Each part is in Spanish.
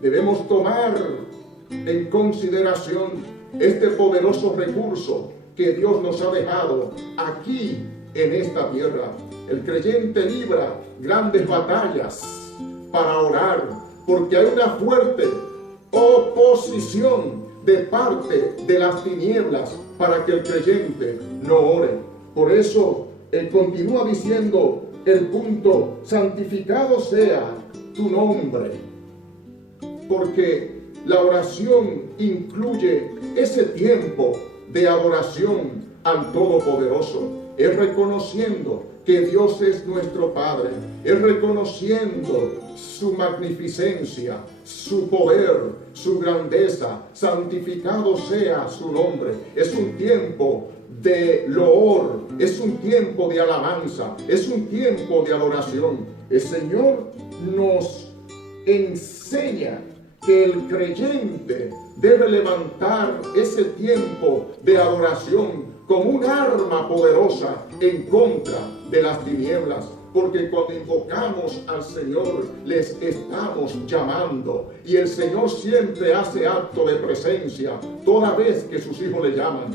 Debemos tomar en consideración este poderoso recurso que Dios nos ha dejado aquí en esta tierra. El creyente libra grandes batallas para orar, porque hay una fuerte oposición de parte de las tinieblas para que el creyente no ore. Por eso continúa diciendo el punto: santificado sea tu nombre, porque la oración incluye ese tiempo de adoración al Todopoderoso. Es reconociendo que Dios es nuestro Padre, es reconociendo su magnificencia, su poder, su grandeza. Santificado sea su nombre. Es un tiempo de loor, es un tiempo de alabanza, es un tiempo de adoración. El Señor nos enseña que el creyente debe levantar ese tiempo de adoración como un arma poderosa en contra de las tinieblas, porque cuando invocamos al Señor les estamos llamando, y el Señor siempre hace acto de presencia toda vez que sus hijos le llaman.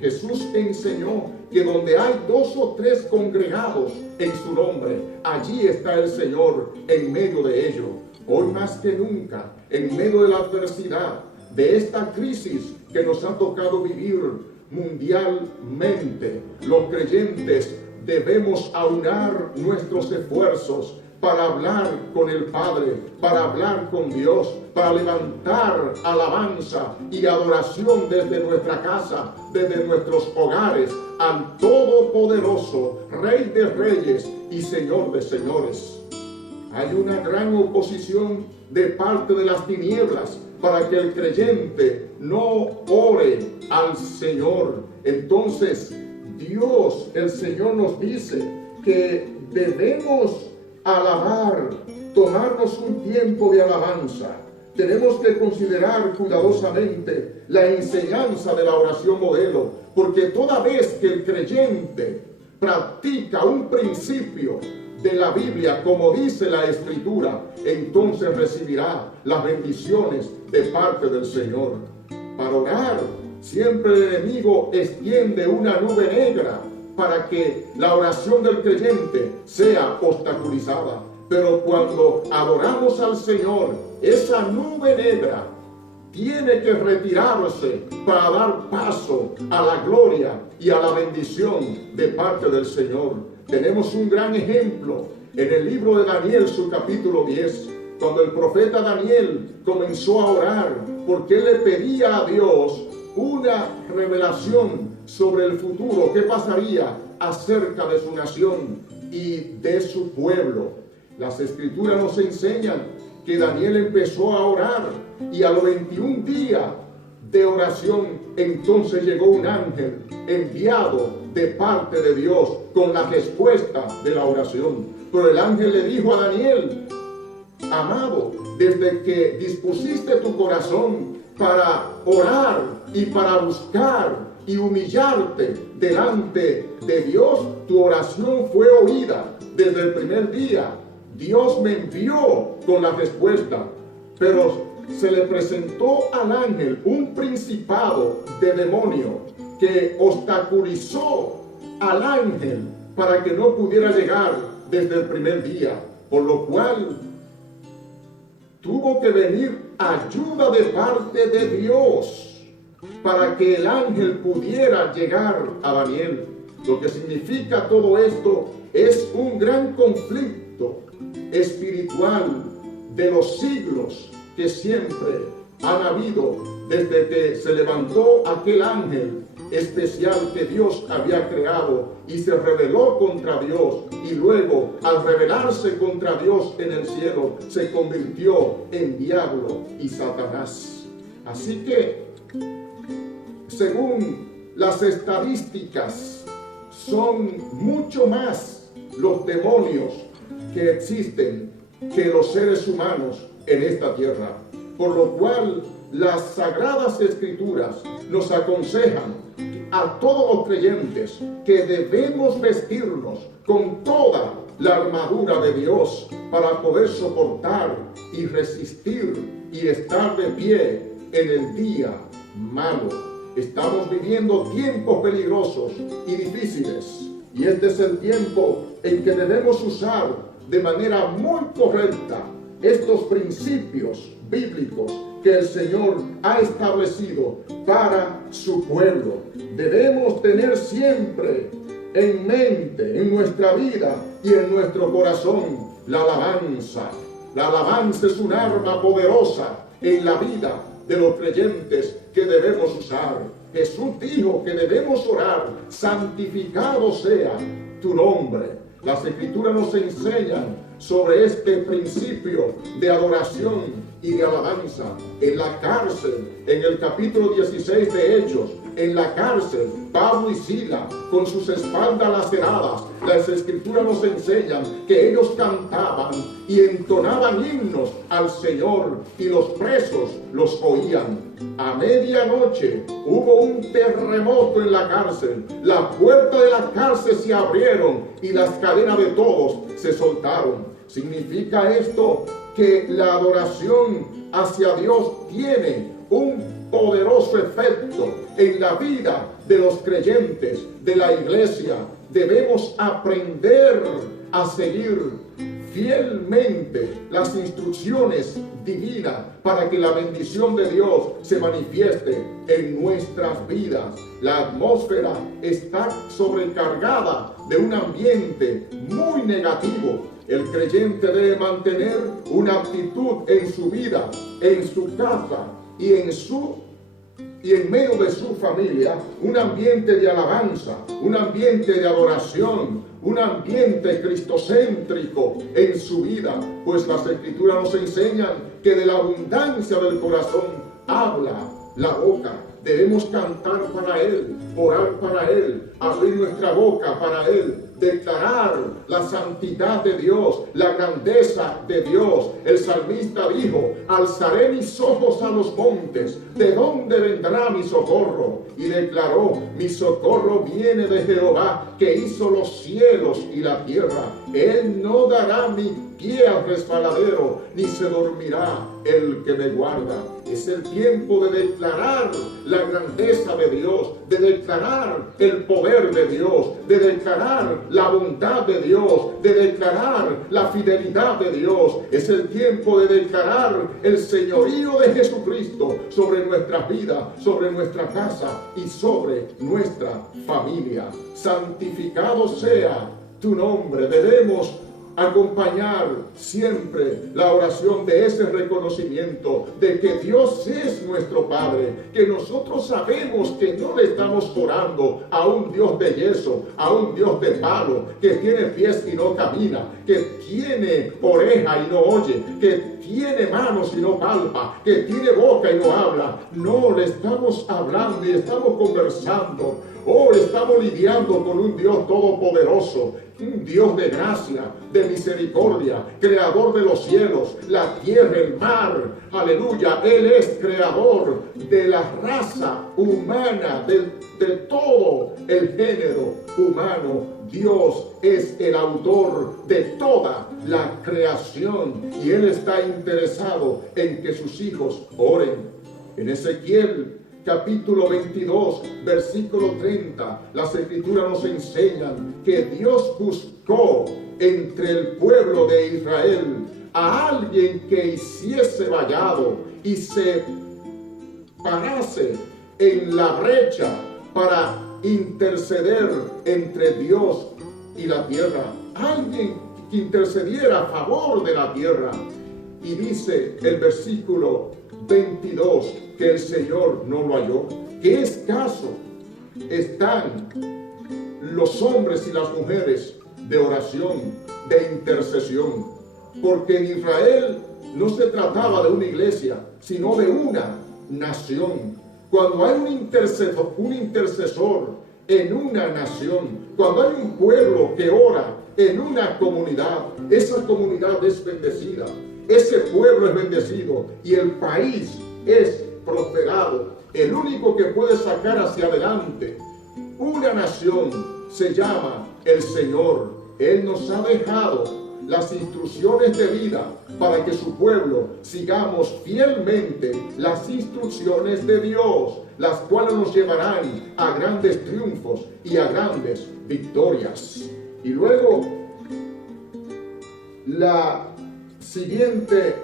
Jesús enseñó que donde hay 2 o 3 congregados en su nombre, allí está el Señor en medio de ellos. Hoy más que nunca, en medio de la adversidad, de esta crisis que nos ha tocado vivir mundialmente, los creyentes debemos aunar nuestros esfuerzos para hablar con el Padre, para hablar con Dios, para levantar alabanza y adoración desde nuestra casa, desde nuestros hogares, al Todopoderoso, Rey de Reyes y Señor de Señores. Hay una gran oposición de parte de las tinieblas para que el creyente no ore al Señor. Entonces, Dios, el Señor, nos dice que debemos alabar, tomarnos un tiempo de alabanza. Tenemos que considerar cuidadosamente la enseñanza de la oración modelo, porque toda vez que el creyente practica un principio de la Biblia, como dice la Escritura, entonces recibirá las bendiciones de parte del Señor. Para orar, siempre el enemigo extiende una nube negra para que la oración del creyente sea obstaculizada. Pero cuando adoramos al Señor, esa nube negra tiene que retirarse para dar paso a la gloria y a la bendición de parte del Señor. Tenemos un gran ejemplo en el libro de Daniel, su capítulo 10, cuando el profeta Daniel comenzó a orar porque él le pedía a Dios una revelación sobre el futuro, qué pasaría acerca de su nación y de su pueblo. Las Escrituras nos enseñan que Daniel empezó a orar y a los 21 días de oración, entonces llegó un ángel enviado de parte de Dios con la respuesta de la oración. Pero el ángel le dijo a Daniel: amado, desde que dispusiste tu corazón para orar y para buscar y humillarte delante de Dios, tu oración fue oída desde el primer día. Dios me envió con la respuesta, pero se le presentó al ángel un principado de demonio que obstaculizó al ángel para que no pudiera llegar desde el primer día, por lo cual tuvo que venir ayuda de parte de Dios para que el ángel pudiera llegar a Daniel. Lo que significa todo esto es un gran conflicto espiritual de los siglos que siempre han habido desde que se levantó aquel ángel especial que Dios había creado y se rebeló contra Dios, y luego al rebelarse contra Dios en el cielo se convirtió en diablo y Satanás. Así que, según las estadísticas, son mucho más los demonios que existen que los seres humanos en esta tierra, por lo cual las Sagradas Escrituras nos aconsejan a todos los creyentes que debemos vestirnos con toda la armadura de Dios para poder soportar y resistir y estar de pie en el día malo. Estamos viviendo tiempos peligrosos y difíciles, y este es el tiempo en que debemos usar de manera muy correcta estos principios bíblicos que el Señor ha establecido para su pueblo. Debemos tener siempre en mente, en nuestra vida y en nuestro corazón, la alabanza. La alabanza es un arma poderosa en la vida de los creyentes que debemos usar. Jesús dijo que debemos orar: santificado sea tu nombre. Las Escrituras nos enseñan sobre este principio de adoración y de alabanza. En la cárcel, en el capítulo 16 de Hechos, en la cárcel, Pablo y Sila, con sus espaldas laceradas, las Escrituras nos enseñan que ellos cantaban y entonaban himnos al Señor, y los presos los oían. A medianoche hubo un terremoto en la cárcel. Las puertas de la cárcel se abrieron y las cadenas de todos se soltaron. ¿Significa esto que la adoración hacia Dios tiene un poderoso efecto en la vida de los creyentes de la iglesia? Debemos aprender a seguir fielmente las instrucciones divinas para que la bendición de Dios se manifieste en nuestras vidas. La atmósfera está sobrecargada de un ambiente muy negativo. El creyente debe mantener una actitud en su vida, en su casa y en medio de su familia, un ambiente de alabanza, un ambiente de adoración, un ambiente cristocéntrico en su vida, pues las Escrituras nos enseñan que de la abundancia del corazón habla la boca. Debemos cantar para Él, orar para Él, abrir nuestra boca para Él, declarar la santidad de Dios, la grandeza de Dios. El salmista dijo: alzaré mis ojos a los montes, ¿de dónde vendrá mi socorro? Y declaró: mi socorro viene de Jehová, que hizo los cielos y la tierra. Él no dará mi pie al resbaladero, ni se dormirá el que me guarda. Es el tiempo de declarar la grandeza de Dios, de declarar el poder de Dios, de declarar la bondad de Dios, de declarar la fidelidad de Dios. Es el tiempo de declarar el señorío de Jesucristo sobre nuestras vidas, sobre nuestra casa y sobre nuestra familia. Santificado sea tu nombre. Debemos acompañar siempre la oración de ese reconocimiento de que Dios es nuestro Padre, que nosotros sabemos que no le estamos orando a un Dios de yeso, a un Dios de palo, que tiene pies y no camina, que tiene oreja y no oye, que tiene manos y no palpa, que tiene boca y no habla. No, le estamos hablando y estamos conversando. Estamos lidiando con un Dios todopoderoso, un Dios de gracia, de misericordia, creador de los cielos, la tierra, el mar. Aleluya, Él es creador de la raza humana, de todo el género humano. Dios es el autor de toda la creación y Él está interesado en que sus hijos oren. En Ezequiel capítulo 22, versículo 30, las Escrituras nos enseñan que Dios buscó entre el pueblo de Israel a alguien que hiciese vallado y se parase en la brecha para interceder entre Dios y la tierra. Alguien que intercediera a favor de la tierra. Y dice el versículo 22 que el Señor no lo halló. ¿Qué escaso están los hombres y las mujeres de oración, de intercesión? Porque en Israel no se trataba de una iglesia, sino de una nación. Cuando hay un intercesor en una nación, cuando hay un pueblo que ora en una comunidad, esa comunidad es bendecida. Ese pueblo es bendecido y el país es prosperado. El único que puede sacar hacia adelante una nación se llama el Señor. Él nos ha dejado las instrucciones de vida para que su pueblo sigamos fielmente las instrucciones de Dios, las cuales nos llevarán a grandes triunfos y a grandes victorias. Y luego la siguiente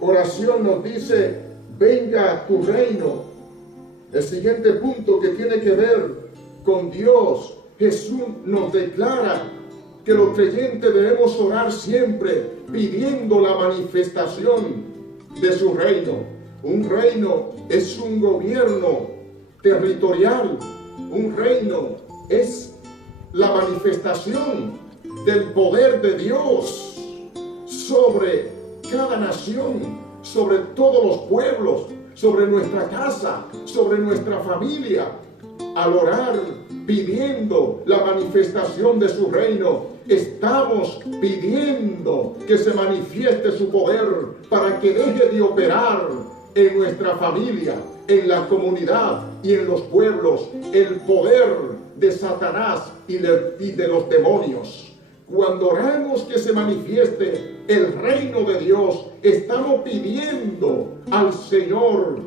oración nos dice: venga tu reino. El siguiente punto que tiene que ver con Dios, Jesús nos declara que los creyentes debemos orar siempre pidiendo la manifestación de su reino. Un reino es un gobierno territorial. Un reino es la manifestación del poder de Dios sobre cada nación, sobre todos los pueblos, sobre nuestra casa, sobre nuestra familia. Al orar pidiendo la manifestación de su reino, estamos pidiendo que se manifieste su poder para que deje de operar en nuestra familia, en la comunidad y en los pueblos el poder de Satanás y de los demonios. Cuando oramos que se manifieste el reino de Dios, estamos pidiendo al Señor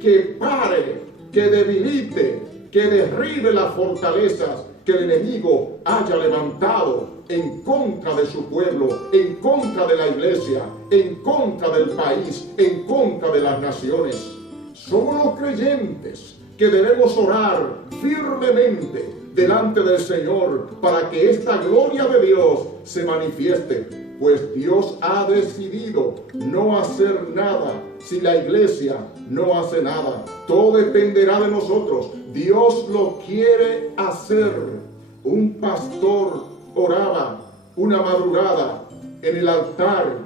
que pare, que debilite, que derribe las fortalezas que el enemigo haya levantado en contra de su pueblo, en contra de la iglesia, en contra del país, en contra de las naciones. Somos los creyentes que debemos orar firmemente delante del Señor para que esta gloria de Dios se manifieste, pues Dios ha decidido no hacer nada si la iglesia no hace nada. Todo dependerá de nosotros. Dios lo quiere hacer. Un pastor oraba una madrugada en el altar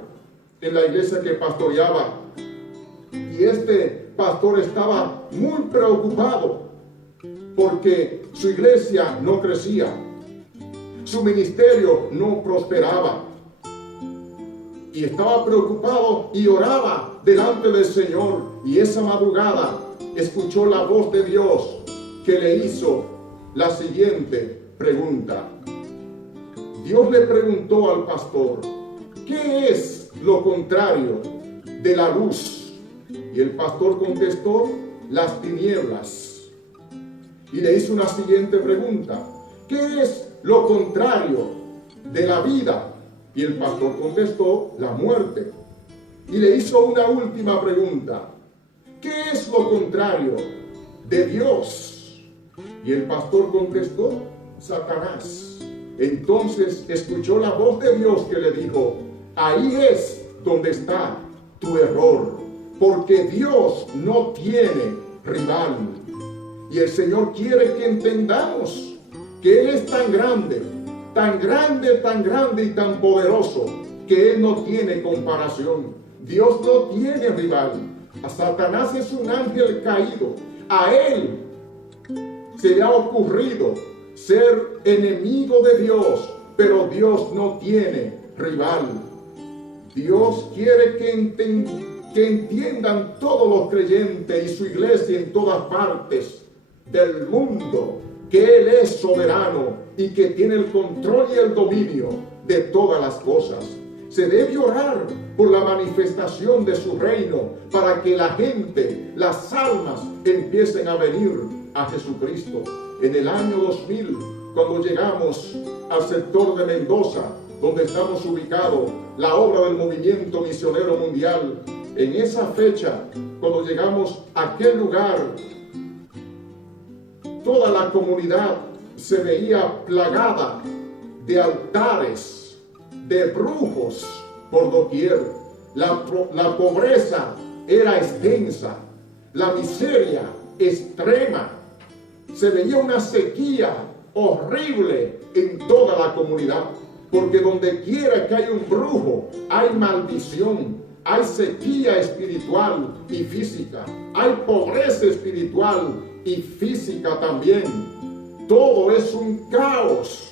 en la iglesia que pastoreaba, y este pastor estaba muy preocupado porque su iglesia no crecía, su ministerio no prosperaba, y estaba preocupado y oraba delante del Señor. Y esa madrugada escuchó la voz de Dios que le hizo la siguiente pregunta. Dios le preguntó al pastor: ¿qué es lo contrario de la luz? Y el pastor contestó: las tinieblas. Y le hizo una siguiente pregunta: ¿qué es lo contrario de la vida? Y el pastor contestó: la muerte. Y le hizo una última pregunta: ¿qué es lo contrario de Dios? Y el pastor contestó: Satanás. Entonces escuchó la voz de Dios que le dijo: ahí es donde está tu error, porque Dios no tiene rival. Y el Señor quiere que entendamos que Él es tan grande, tan grande, tan grande y tan poderoso, que Él no tiene comparación. Dios no tiene rival. A Satanás es un ángel caído. A él se le ha ocurrido ser enemigo de Dios, pero Dios no tiene rival. Dios quiere que entiendan todos los creyentes y su iglesia en todas partes del mundo que Él es soberano y que tiene el control y el dominio de todas las cosas. Se debe orar por la manifestación de su reino para que la gente, las almas, empiecen a venir a Jesucristo. En el año 2000, cuando llegamos al sector de Mendoza, donde estamos ubicados, la obra del Movimiento Misionero Mundial, en esa fecha, cuando llegamos a aquel lugar, toda la comunidad se veía plagada de altares, de brujos por doquier. La pobreza era extensa, la miseria extrema. Se veía una sequía horrible en toda la comunidad, porque donde quiera que hay un brujo, hay maldición, hay sequía espiritual y física, hay pobreza espiritual y física también. Todo es un caos.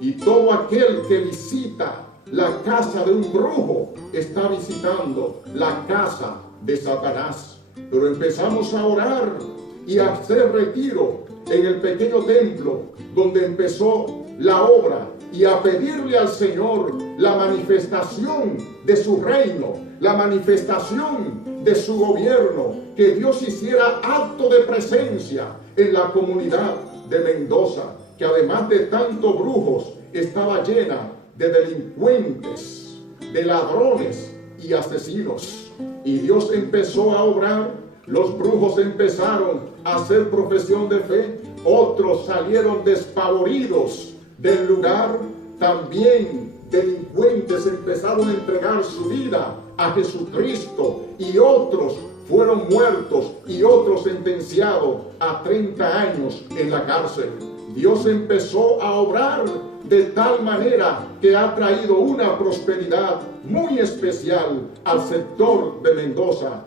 Y todo aquel que visita la casa de un brujo está visitando la casa de Satanás. Pero empezamos a orar y hacer retiro en el pequeño templo donde empezó la obra, y a pedirle al Señor la manifestación de su reino, la manifestación de su gobierno, que Dios hiciera acto de presencia en la comunidad de Mendoza, que además de tantos brujos estaba llena de delincuentes, de ladrones y asesinos. Y Dios empezó a obrar, los brujos empezaron a hacer profesión de fe, otros salieron despavoridos del lugar, también delincuentes empezaron a entregar su vida a Jesucristo, y otros fueron muertos y otros sentenciados a 30 años en la cárcel. Dios empezó a obrar de tal manera que ha traído una prosperidad muy especial al sector de Mendoza.